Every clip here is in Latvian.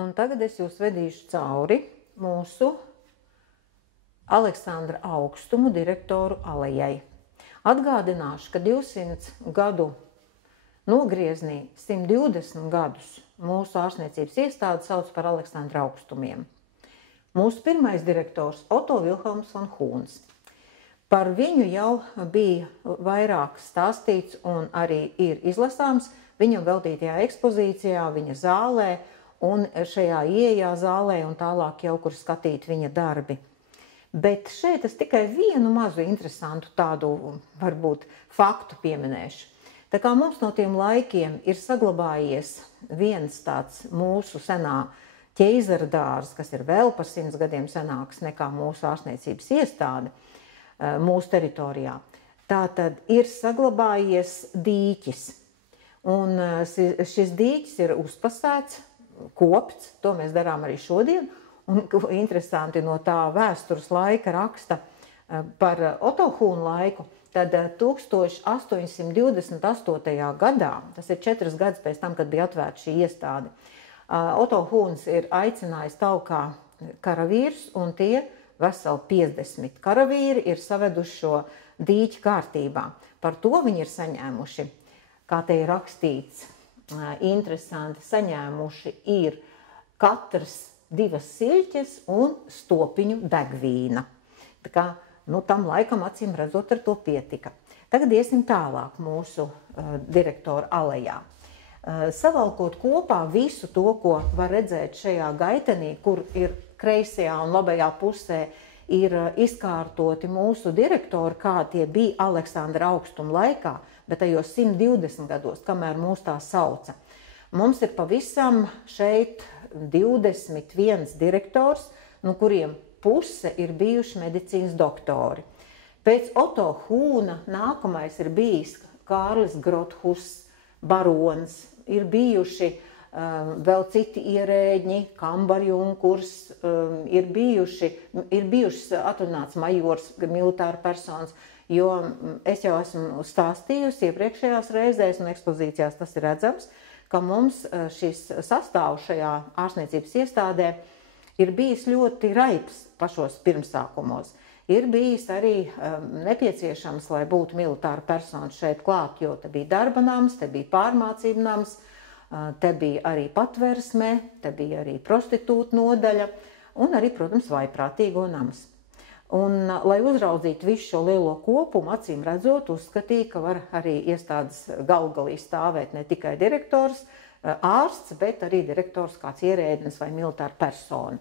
un tagad es jūs vedīšu cauri mūsu Aleksandra Augstumu direktoru alejai. Atgādināšu, ka 200 gadu nogrieznī 120 gadus mūsu ārstniecības iestāde sauc par Aleksandra Augstumiem. Mūsu pirmais direktors Oto Vilhelms von Hūns. Par viņu jau bija vairāk stāstīts un arī ir izlasāms viņam veltītajā ekspozīcijā, viņa zālē un šajā ieejā zālē un tālāk jau, kur skatīt viņa darbi. Bet šeit es tikai vienu mazu interesantu tādu, varbūt, faktu pieminēšu. Tā kā mums no tiem laikiem ir saglabājies viens tāds mūsu senā ķeizara dārzs, kas ir vēl par 100 gadiem senāks nekā mūsu ārstniecības iestāde mūsu teritorijā. Tātad ir saglabājies dīķis. Un šis dīķis ir uzpasēts, kopts, to mēs darām arī šodien. Un interesanti no tā vēstures laika raksta par Oto Hūnu laiku, tad 1828. gadā, tas ir 4 gadus pēc tam, kad bija atvērta šī iestāde, Oto Hūns ir aicinājis taukā karavīrus, un tie veseli 50 karavīri ir saveduši šo dīķi kārtībā. Par to viņi ir saņēmuši, kā te ir rakstīts, interesanti, saņēmuši ir katrs 2 siļķes un stopiņu degvīna. Tā kā, tam laikam acīm redzot ar to pietika. Tagad iesim tālāk mūsu direktora alejā. Savalkot kopā visu to, ko var redzēt šajā gaitenī, kur ir kreisajā un labajā pusē ir izkārtoti mūsu direktori, kā tie bija Aleksandra Augstuma laikā, bet tajos 120 gados, kamēr mūs tā sauca. Mums ir pavisam šeit 21 direktors, no kuriem puse ir bijuši medicīnas doktori. Pēc Oto Hūna nākamais ir bijis Kārlis Grothus, barons, ir bijuši vēl citi ierēģi, kambarjunkurs, ir bijušas atrunāts majors, militāra personas, jo es jau esmu stāstījusi iepriekšējās reizēs un ekspozīcijās tas ir redzams, ka mums šis sastāvs šajā ārstniecības iestādē ir bijis ļoti raips pašos pirmsākumos. Ir bijis arī nepieciešams, lai būtu militāra persona šeit klāt, jo te bija darba nams, te bija pārmācība nams, te bija arī patversme, te bija arī prostitūta nodaļa un arī, protams, vaiprātīgo nams. Un, lai uzraudzītu visu šo lielo kopumu, acīm redzot, uzskatīja, ka var arī iestādes galgalī stāvēt ne tikai direktors, ārsts, bet arī direktors kāds ierēdnis vai militāra persona.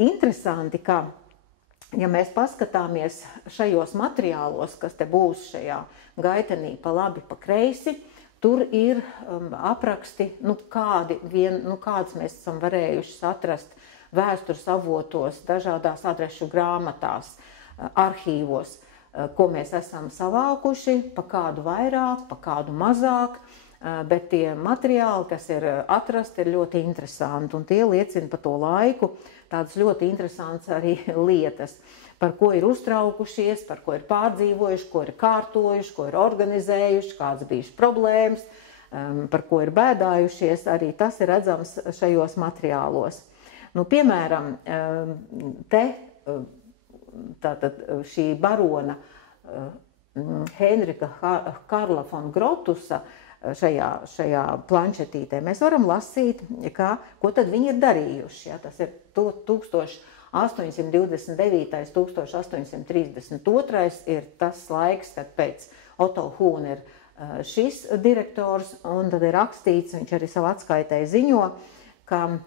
Interesanti, ka, ja mēs paskatāmies šajos materiālos, kas te būs šajā gaitenī pa labi, pa kreisi, tur ir apraksti, kādas mēs esam varējuši atrast vēstures avotos, dažādās adrešu grāmatās, arhīvos, ko mēs esam savākuši, pa kādu vairāk, pa kādu mazāk, bet tie materiāli, kas ir atrasti, ir ļoti interesanti, un tie liecina par to laiku tādas ļoti interesantas arī lietas, par ko ir uztraukušies, par ko ir pārdzīvojuši, ko ir kārtojuši, ko ir organizējuši, kādas bijušas problēmas, par ko ir bēdājušies, arī tas ir redzams šajos materiālos. Piemēram, tātad šī barona Henrika Karla von Grotusa šajā planšetītē mēs varam lasīt, ko tad viņi ir darījuši. Tas ir 1829. 1832. ir tas laiks, kad pēc Oto Hūna ir šis direktors, un tad ir rakstīts, viņš arī savu atskaitē ziņo, ka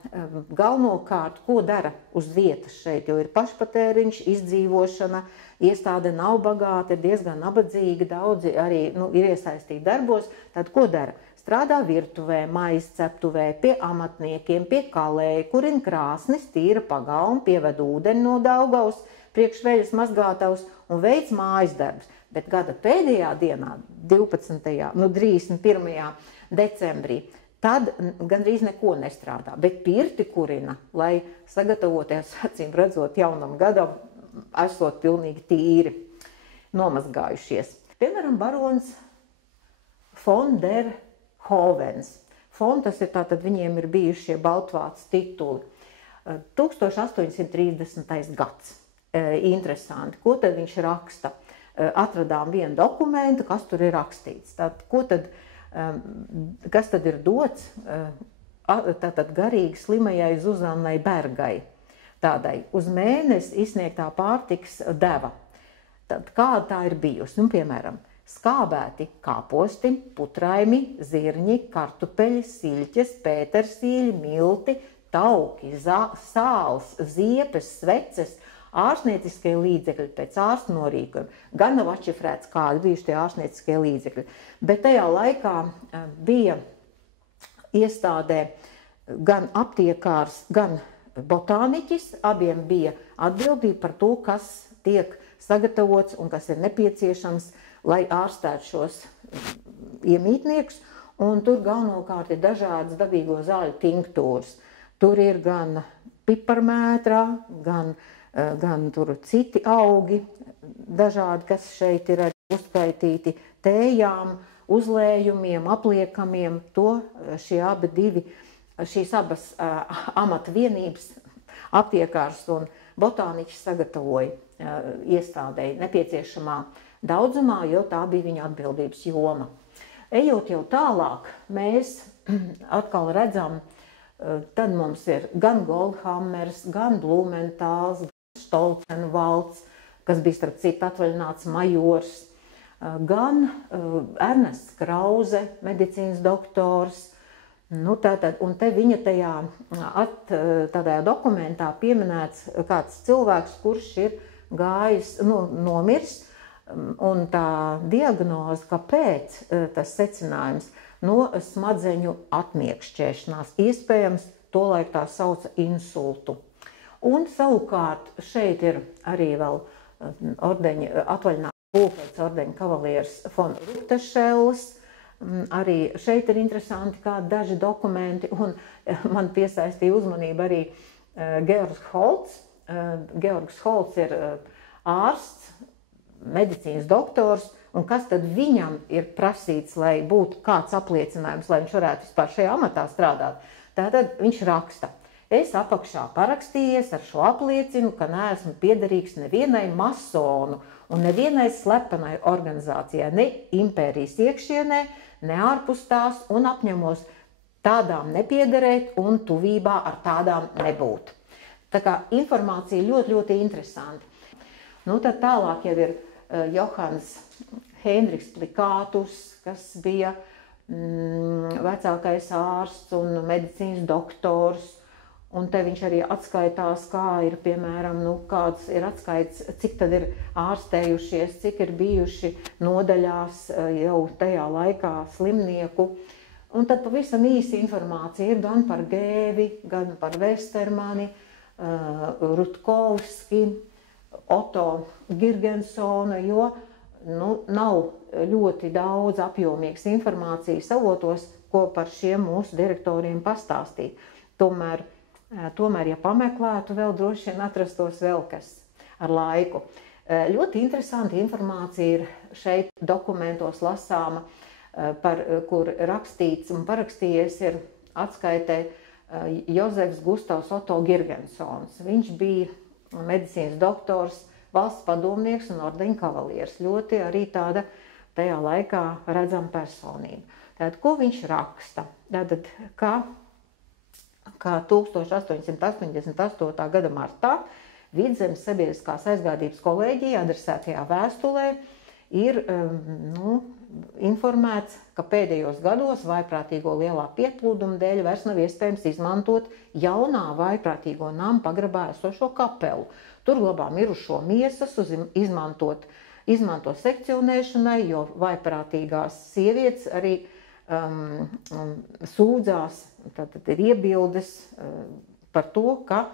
galvenokārt, ko dara uz vietas šeit, jo ir pašpatēriņš, izdzīvošana, iestāde nav bagāta, ir diezgan nabadzīgi, daudzi arī ir iesaistīti darbos, tad ko dara? Strādā virtuvē, maizes ceptuvē, pie amatniekiem, pie kalēja, kurina krāsnis, tīra pagalmu, pieved ūdeni no Daugavas, priekšveļas mazgātavas un veic mājas darbus. Bet gada pēdējā dienā, 31. decembrī, tad gandrīz neko nestrādā, bet pirti kurina, lai sagatavoties, acīm redzot, jaunam gadam, esot pilnīgi tīri nomazgājušies. Piemēram, barons von der Hovens. fon, tas ir tātad viņiem ir bijušie baltvācu tituli. 1830. gads. Interesanti. Ko tad viņš raksta? Atradām vienu dokumentu, kas tur ir rakstīts. Kas tad ir dots tātad garīgi slimajai Zuzannai Bergai? Tādai uz mēnesi izsniegtā pārtikas deva. Tad kāda tā ir bijusi? Nu, piemēram, skābēti kāposti, putraimi, zirņi, kartupeļi, siļķes, pētersīļi, milti, tauki, sāls, ziepes, sveces, ārstnieciskie līdzekļi pēc ārsta norīkojuma. Gan nav atšifrēts, kādi bijuši tie ārstnieciskie līdzekļi. Bet tajā laikā bija iestādē gan aptiekārs, gan botāniķis. Abiem bija atbildība par to, kas tiek sagatavots un kas ir nepieciešams, lai ārstētu šos iemītniekus. Un tur galvenokārt ir dažādas dabīgo zāļu tinktūras. Tur ir gan piparmētrā, gan tur citi augi, dažādi, kas šeit ir arī uzskaitīti, tējām, uzlējumiem, apliekamiem. Šīs abas amata vienības, aptiekārs un botāniķis, sagatavoja iestādēji nepieciešamā daudzumā, jo tā bija viņa atbildības joma. Ejot jau tālāk, mēs atkal redzam, tad mums ir gan Goldhammers, gan Blumentāls, gan Stoltenvalds, kas bija starp citu atvaļināts majors, gan Ernests Krause, medicīnas doktors. Nu, un te viņa tādā dokumentā pieminēts kāds cilvēks, kurš ir gājis, nomirs, un tā diagnoze, kāpēc tas secinājums no smadzeņu atmiekšķēšanās, iespējams, tolaik tā sauca insultu. Un savukārt šeit ir arī vēl atvaļināts pulkvedis ordeņa kavalieris von Rutešels. Arī šeit ir interesanti kādi daži dokumenti, un man piesaistīja uzmanību arī Georgs Holts. Georgs Holts ir ārsts, medicīnas doktors, un kas tad viņam ir prasīts, lai būtu kāds apliecinājums, lai viņš varētu vispār šajā amatā strādāt. Tātad viņš raksta: es apakšā parakstījies ar šo apliecinu, ka neesmu piederīgs nevienai masonu un nevienai slepenai organizācijai, ne impērijas iekšienē, ne ārpus tās, un apņemos tādām nepiederēt un tuvībā ar tādām nebūt. Tā kā informācija ļoti, ļoti interesanti. Nu, tad tālāk jau ir Johans Heinrichs Plikātus, kas bija vecākais ārsts un medicīnas doktors. Un te viņš arī atskaitās, kā ir, piemēram, kāds ir atskaits, cik tad ir ārstējušies, cik ir bijuši nodaļās jau tajā laikā slimnieku. Un tad pavisam īsi informācija ir gan par Gēvi, gan par Vestermani, Rutkovski, Otto Girgensona, jo nav ļoti daudz apjomīgas informācijas avotos, ko par šiem mūsu direktoriem pastāstīt. Tomēr, ja pameklētu, vēl droši vien atrastos vēl kas ar laiku. Ļoti interesanti informācija ir šeit dokumentos lasāma, kur rakstīts un parakstījies ir atskaitē Jozefs Gustavs Otto Girgensons. Viņš bija medicīnas doktors, valsts padomnieks un ordeņa kavalieris. Ļoti arī tāda tajā laikā redzama personība. Tātad, ko viņš raksta? Tātad, kā 1888. gada martā Vidzemes sabiedriskās aizgādības kolēģija adresētajā vēstulē ir informēts, ka pēdējos gados vājprātīgo lielā pieplūduma dēļ vairs nav iespējams izmantot jaunā vājprātīgo namu pagrabā esošo kapelu. Tur glabā mirušo miesas, izmanto sekcionēšanai, jo vājprātīgās sievietes arī sūdzās, tātad ir iebildes par to, ka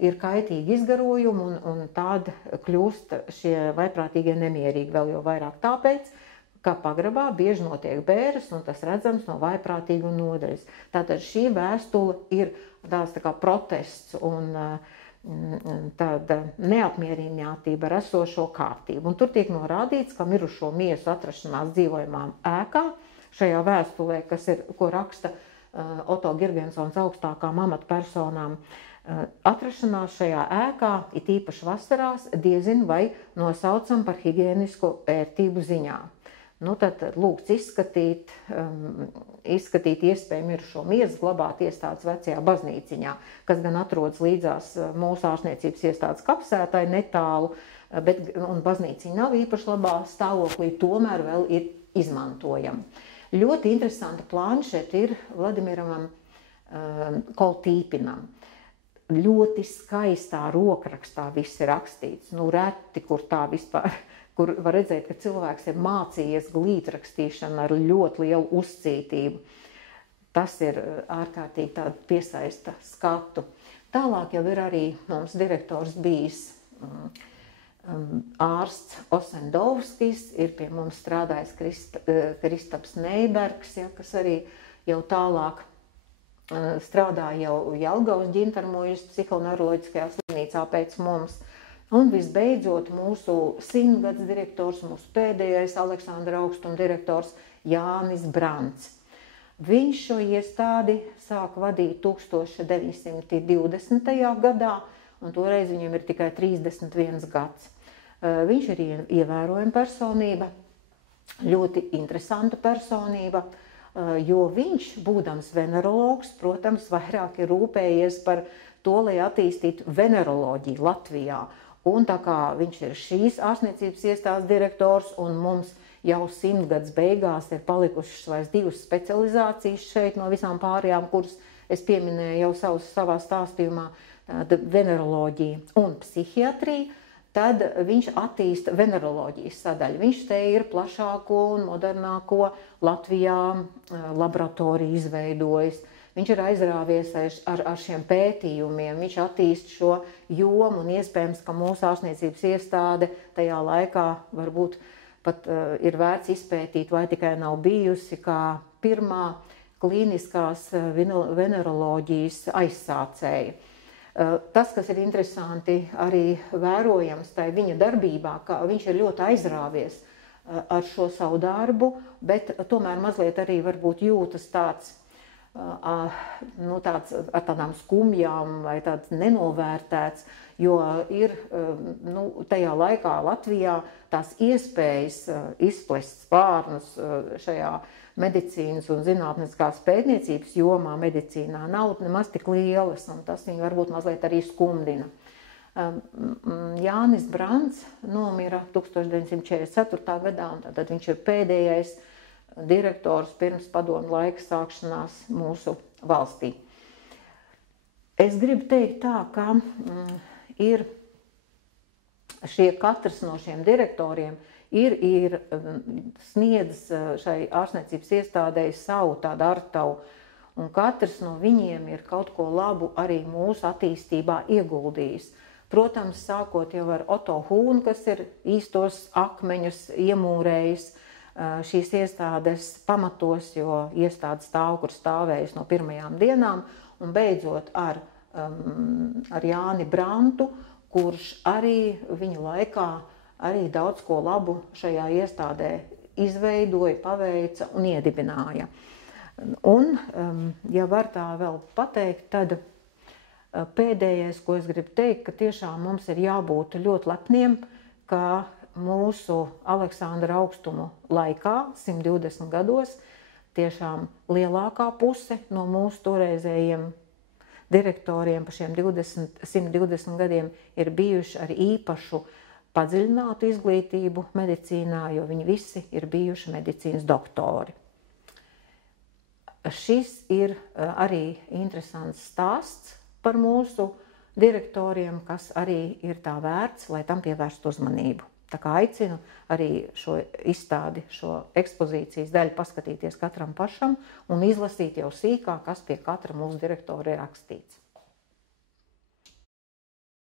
ir kaitīgi izgarojumi un tāda kļūst šie vājprātīgie nemierīgi vēl jau vairāk tāpēc, ka pagrabā bieži notiek bēres un tas redzams no vājprātīgu nodaļas. Tātad šī vēstule ir tāds tā kā protests un tāda neapmierinātība ar esošo kārtību. Un tur tiek norādīts, ka mirušo miesu atrašanās dzīvojamā ēkā šajā vēstulē, ko raksta Oto Girgensons augstākām amatpersonām. Atrašanās šajā ēkā, it īpaši vasarās, diezin vai nosaucam par higienisku ērtību ziņā. Tad lūgts izskatīt iespēju mirušo miesu, glabāt iestādes vecajā baznīciņā, kas gan atrodas līdzās mūsu ārstniecības iestādes kapsētai netālu, un baznīciņa nav īpaši labā stāvoklī, tomēr vēl ir izmantojama. Ļoti interesanta planšeta ir Vladimiram Koltīpinam. Ļoti skaistā rokrakstā viss ir rakstīts, reti, kur var redzēt, ka cilvēks ir mācījies glītrakstīšanu ar ļoti lielu uzcītību. Tas ir ārkārtīgi tāda piesaista skatu. Tālāk jau ir arī mums direktors bijis ārsts Osendovskis, ir pie mums strādājis Kristaps Neibergs, kas arī jau tālāk strādā jau Jelgavas Ģintarmuļas psihoneuroloģiskajā slimnīcā pēc mums. Un visbeidzot mūsu 100-gads direktors, mūsu pēdējais Aleksandra augstuma direktors Jānis Brants. Viņš šo iestādi sāk vadīt 1920. gadā, un toreiz viņam ir tikai 31 gads. Viņš ir ievērojama personība, ļoti interesanta personība, jo viņš, būdams venerologs, protams, vairāk ir rūpējies par to, lai attīstītu veneroloģiju Latvijā. Un tā kā viņš ir šīs ārstniecības iestādes direktors, un mums jau 100 gadus beigās ir palikušas vairs 2 specializācijas šeit no visām pārējām, kuras es pieminēju jau savā stāstījumā, veneroloģija un psihiatrija, tad viņš attīsta veneroloģijas sadaļu. Viņš te ir plašāko un modernāko Latvijā laboratoriju izveidojis. Viņš ir aizrāvies ar šiem pētījumiem, viņš attīst šo jomu, un iespējams, ka mūsu ārstniecības iestāde tajā laikā varbūt pat ir vērts izpētīt, vai tikai nav bijusi kā pirmā klīniskās veneroloģijas aizsācēja. Tas, kas ir interesanti arī vērojams tai viņa darbībā, ka viņš ir ļoti aizrāvies ar šo savu darbu, bet tomēr mazliet arī varbūt jūtas tāds ar tādām skumjām vai tāds nenovērtēts, jo ir tajā laikā Latvijā tās iespējas izplest spārnus šajā medicīnas un zinātniskās pētniecības jomā medicīnā nav nemaz tik lielas, un tas viņu varbūt mazliet arī skumdina. Jānis Brants nomira 1944. gadā, un tad viņš ir pēdējais direktors pirms padomu laika sākšanās mūsu valstī. Es gribu teikt tā, ka ir katrs no šiem direktoriem ir sniedzis šai ārstniecības iestādēji savu tādu artavu, un katrs no viņiem ir kaut ko labu arī mūsu attīstībā ieguldījis. Protams, sākot jau ar Oto Hūnu, kas ir īstos akmeņus iemūrējis šīs iestādes pamatos, jo iestāde stāv, kur stāvējas no pirmajām dienām, un beidzot ar Jāni Brantu, kurš arī viņa laikā arī daudz ko labu šajā iestādē izveidoja, paveica un iedibināja. Un, ja var tā vēl pateikt, tad pēdējais, ko es gribu teikt, ka tiešām mums ir jābūt ļoti lepniem, ka mūsu Aleksandra augstumu laikā, 120 gados, tiešām lielākā puse no mūsu toreizējiem direktoriem pa šiem 120 gadiem ir bijuši ar īpašu padziļinātu izglītību medicīnā, jo viņi visi ir bijuši medicīnas doktori. Šis ir arī interesants stāsts par mūsu direktoriem, kas arī ir tā vērts, lai tam pievērstu uzmanību. Tā kā aicinu arī šo izstādi, šo ekspozīcijas daļu paskatīties katram pašam un izlasīt jau sīkāk, kas pie katra mūsu direktora ir rakstīts.